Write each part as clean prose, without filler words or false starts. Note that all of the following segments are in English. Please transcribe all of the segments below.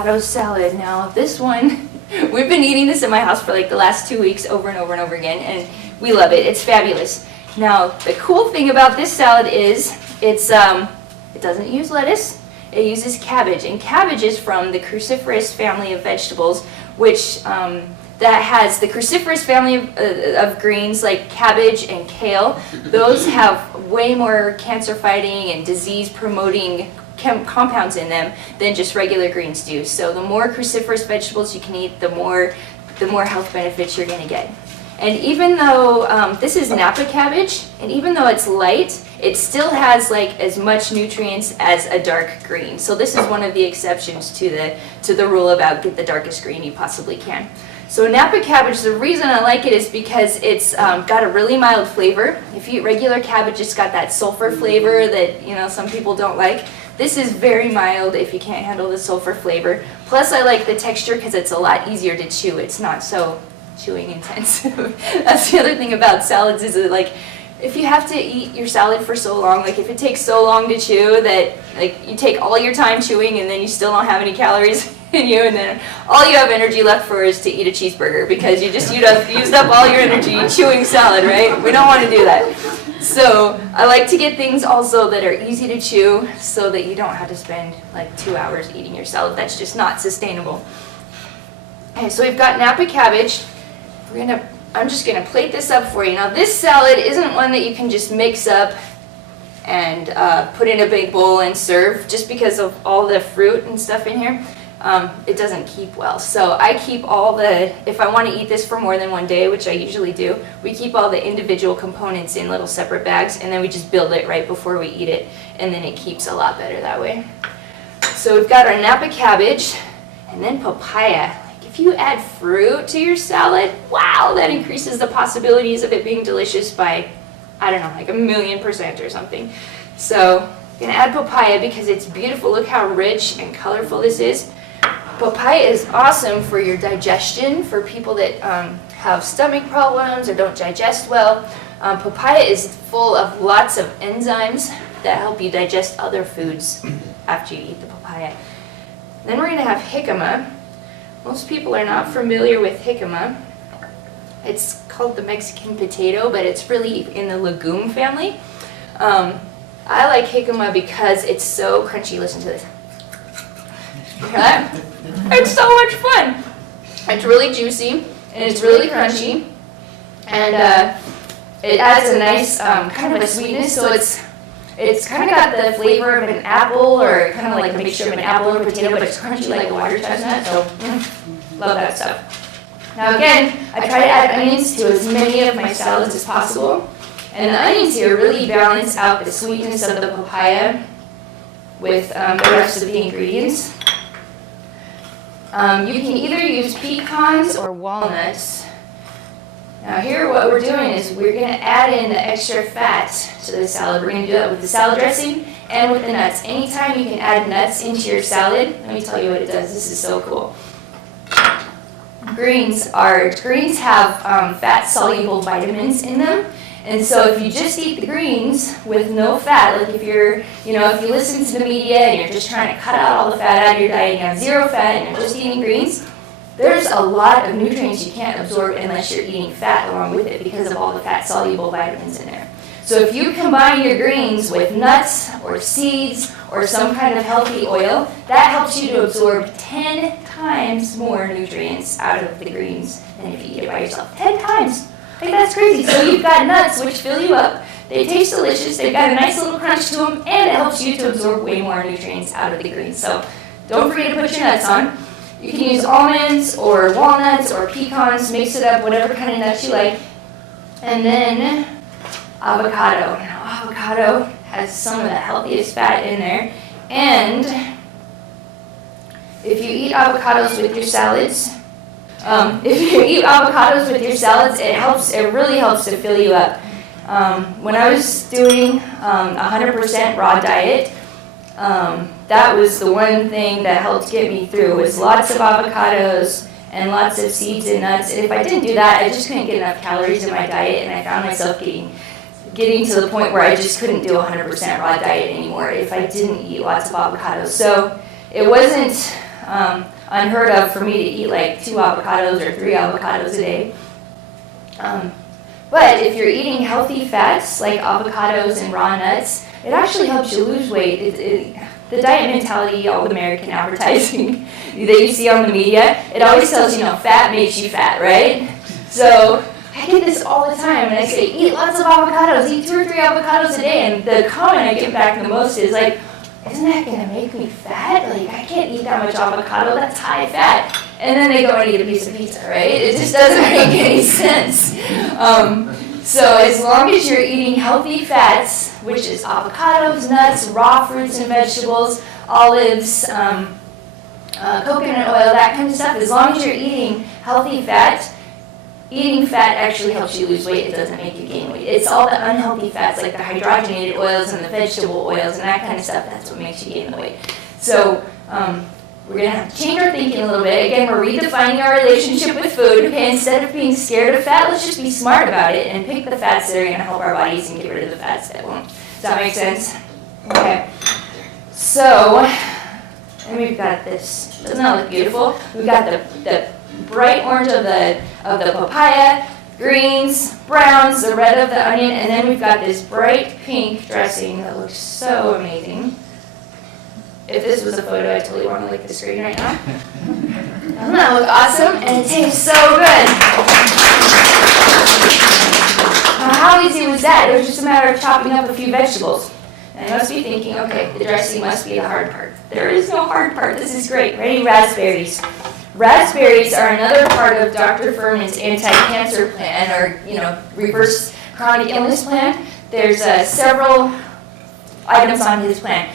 avocado salad. Now this one, we've been eating this in my house for like the last 2 weeks over and over and over again, and we love it. It's fabulous. Now the cool thing about this salad is it doesn't use lettuce. It uses cabbage, and cabbage is from the cruciferous family of vegetables, which that has the cruciferous family of greens like cabbage and kale. Those have way more cancer-fighting and disease-promoting compounds in them than just regular greens do. So the more cruciferous vegetables you can eat, the more health benefits you're going to get. And even though this is Napa cabbage, and even though it's light, it still has like as much nutrients as a dark green. So this is one of the exceptions to the rule about get the darkest green you possibly can. So Napa cabbage, the reason I like it is because it's got a really mild flavor. If you eat regular cabbage, it's got that sulfur flavor that some people don't like. This is very mild if you can't handle the sulfur flavor. Plus I like the texture because it's a lot easier to chew. It's not so chewing intensive. That's the other thing about salads is that, like, if you have to eat your salad for so long, like if it takes so long to chew that like you take all your time chewing and then you still don't have any calories in you, and then all you have energy left for is to eat a cheeseburger because you just used up all your energy chewing salad, right? We don't want to do that. So I like to get things also that are easy to chew so that you don't have to spend like 2 hours eating your salad. That's just not sustainable. Okay, so we've got Napa cabbage. I'm just going to plate this up for you. Now this salad isn't one that you can just mix up and put in a big bowl and serve just because of all the fruit and stuff in here. It doesn't keep well. So I keep if I want to eat this for more than one day, which I usually do, we keep all the individual components in little separate bags, and then we just build it right before we eat it, and then it keeps a lot better that way. So we've got our Napa cabbage, and then papaya. If you add fruit to your salad, wow, that increases the possibilities of it being delicious by, I don't know, like 1,000,000% or something. So I'm going to add papaya because it's beautiful. Look how rich and colorful this is. Papaya is awesome for your digestion, for people that have stomach problems or don't digest well. Papaya is full of lots of enzymes that help you digest other foods after you eat the papaya. Then we're going to have jicama. Most people are not familiar with jicama. It's called the Mexican potato, but it's really in the legume family. I like jicama because it's so crunchy. Listen to this. You hear that? It's so much fun. It's really juicy, and it's really crunchy, and it adds a nice kind of a sweetness, so it's kind of got the flavor of an apple, or kind of like a mixture of an apple and potato, but it's crunchy like a water chestnut, so love that stuff. Now again, I try to add onions to as many of my salads as possible, and the onions here really balance out the sweetness of the papaya with the rest of the ingredients. You can either use pecans or walnuts. Now here what we're doing is we're going to add in the extra fat to the salad. We're going to do that with the salad dressing and with the nuts. Anytime you can add nuts into your salad, let me tell you what it does. This is so cool. Greens have fat-soluble vitamins in them. And so if you just eat the greens with no fat, like if you listen to the media and you're just trying to cut out all the fat out of your diet, you have zero fat and you're just eating greens, there's a lot of nutrients you can't absorb unless you're eating fat along with it because of all the fat-soluble vitamins in there. So if you combine your greens with nuts or seeds or some kind of healthy oil, that helps you to absorb 10 times more nutrients out of the greens than if you eat it by yourself. 10 times! Like, that's crazy. So you've got nuts, which fill you up. They taste delicious. They've got a nice little crunch to them, and it helps you to absorb way more nutrients out of the greens. So don't forget to put your nuts on. You can use almonds or walnuts or pecans. Mix it up, whatever kind of nuts you like. And then avocado. Now, avocado has some of the healthiest fat in there. And if you eat avocados with your salads, it really helps to fill you up. When I was doing 100% raw diet, that was the one thing that helped get me through, was lots of avocados and lots of seeds and nuts. And if I didn't do that, I just couldn't get enough calories in my diet, and I found myself getting to the point where I just couldn't do 100% raw diet anymore if I didn't eat lots of avocados. So it wasn't unheard of for me to eat like 2 avocados or 3 avocados a day. But if you're eating healthy fats like avocados and raw nuts, it actually helps you lose weight. The diet mentality, all the American advertising that you see on the media, it always tells you, fat makes you fat, right? So I get this all the time, and I say, eat lots of avocados, eat 2 or 3 avocados a day, and the comment I get back the most is like, isn't that going to make me fat? Like, I can't eat that much avocado, that's high fat. And then they go and eat a piece of pizza, right? It just doesn't make any sense. So as long as you're eating healthy fats, which is avocados, nuts, raw fruits and vegetables, olives, coconut oil, that kind of stuff, as long as you're eating healthy fat, eating fat actually helps you lose weight. It doesn't make you gain weight. It's all the unhealthy fats like the hydrogenated oils and the vegetable oils and that kind of stuff. That's what makes you gain the weight. So we're going to have to change our thinking a little bit. Again, we're redefining our relationship with food. Okay, instead of being scared of fat, let's just be smart about it and pick the fats that are going to help our bodies and get rid of the fats that won't. Does that make sense? Okay. So, and we've got this. Doesn't that look beautiful? We've got the bright orange of the papaya, greens, browns, the red of the onion, and then we've got this bright pink dressing that looks so amazing. If this was a photo, I totally want to lick the screen right now. Doesn't that look awesome? And it tastes so good. Now, how easy was that? It was just a matter of chopping up a few vegetables. And I must be thinking, okay, the dressing must be the hard part. There is no hard part. This is great. Ready? Raspberries. Raspberries are another part of Dr. Furman's anti-cancer plan, or reverse chronic illness plan. There's several items on his plan: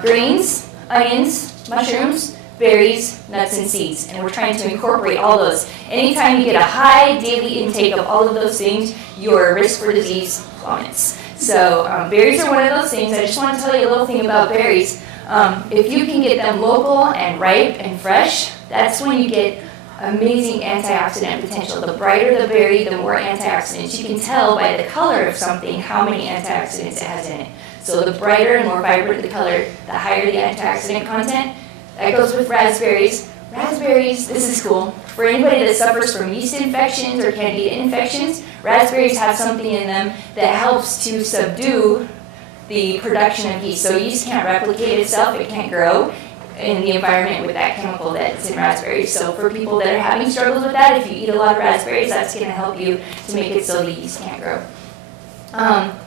greens, onions, mushrooms, berries, nuts, and seeds. And we're trying to incorporate all those. Anytime you get a high daily intake of all of those things, your risk for disease plummets. So berries are one of those things. I just want to tell you a little thing about berries. If you can get them local and ripe and fresh, that's when you get amazing antioxidant potential. The brighter the berry, the more antioxidants. You can tell by the color of something how many antioxidants it has in it. So the brighter and more vibrant the color, the higher the antioxidant content. That goes with raspberries. Raspberries, this is cool. For anybody that suffers from yeast infections or candida infections, raspberries have something in them that helps to subdue the production of yeast. So yeast can't replicate itself, it can't grow in the environment with that chemical that's in raspberries. So for people that are having struggles with that, if you eat a lot of raspberries, that's going to help you to make it so the yeast can't grow.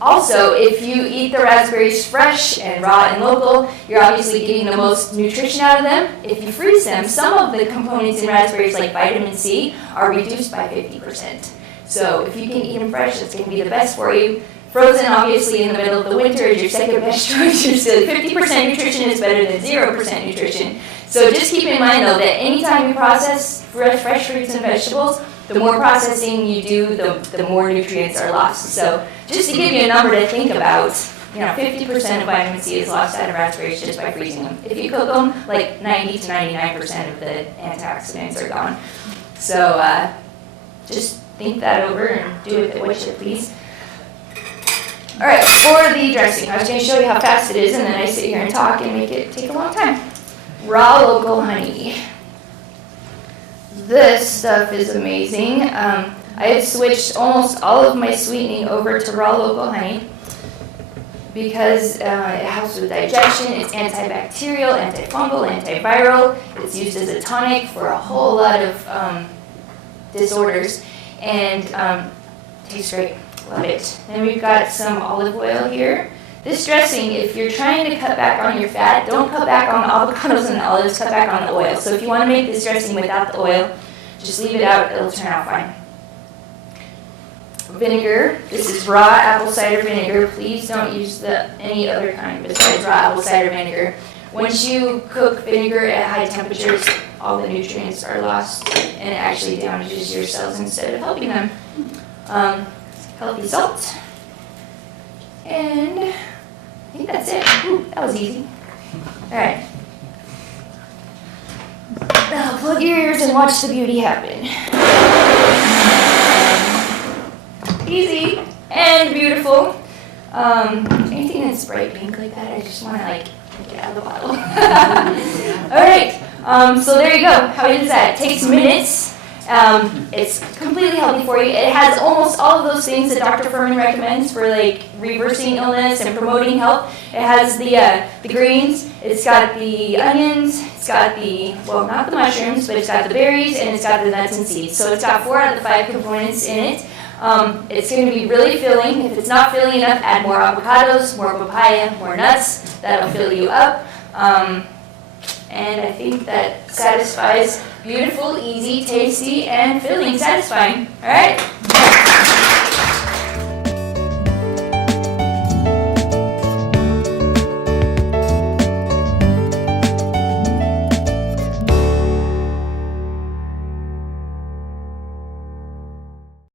Also, if you eat the raspberries fresh and raw and local, you're obviously getting the most nutrition out of them. If you freeze them, some of the components in raspberries, like vitamin C, are reduced by 50%. So if you can eat them fresh, it's going to be the best for you. Frozen, obviously, in the middle of the winter is your second best choice. You're still 50% nutrition is better than 0% nutrition. So just keep in mind, though, that anytime you process fresh fruits and vegetables, the more processing you do, the more nutrients are lost. So just to give you a number to think about, 50% of vitamin C is lost out of raspberries just by freezing them. If you cook them, like 90 to 99% of the antioxidants are gone. So just think that over and do with it what you please. All right, for the dressing, I was going to show you how fast it is, and then I sit here and talk and make it take a long time. Raw local honey. This stuff is amazing. I have switched almost all of my sweetening over to raw local honey because it helps with digestion. It's antibacterial, antifungal, antiviral. It's used as a tonic for a whole lot of disorders, and tastes great. Love it. Then we've got some olive oil here. This dressing, if you're trying to cut back on your fat, don't cut back on the avocados and the olives, cut back on the oil. So if you want to make this dressing without the oil, just leave it out, it'll turn out fine. Vinegar, this is raw apple cider vinegar. Please don't use any other kind besides raw apple cider vinegar. Once you cook vinegar at high temperatures, all the nutrients are lost and it actually damages your cells instead of helping them. Healthy salt. And I think that's it. Ooh, that was easy. All right. Now plug your ears and watch the beauty happen. Easy and beautiful. Anything that's bright pink like that, I just want to take it out of the bottle. All right. So there you go. How is that? It takes minutes. It's completely healthy for you. It has almost all of those things that Dr. Furman recommends for like reversing illness and promoting health. It has the greens, it's got the onions, it's got the, well, not the mushrooms, but it's got the berries, and it's got the nuts and seeds. So it's got 4 out of the 5 components in it. It's going to be really filling. If it's not filling enough, add more avocados, more papaya, more nuts. That'll fill you up. And I think that satisfies beautiful, easy, tasty, and filling, satisfying. All right?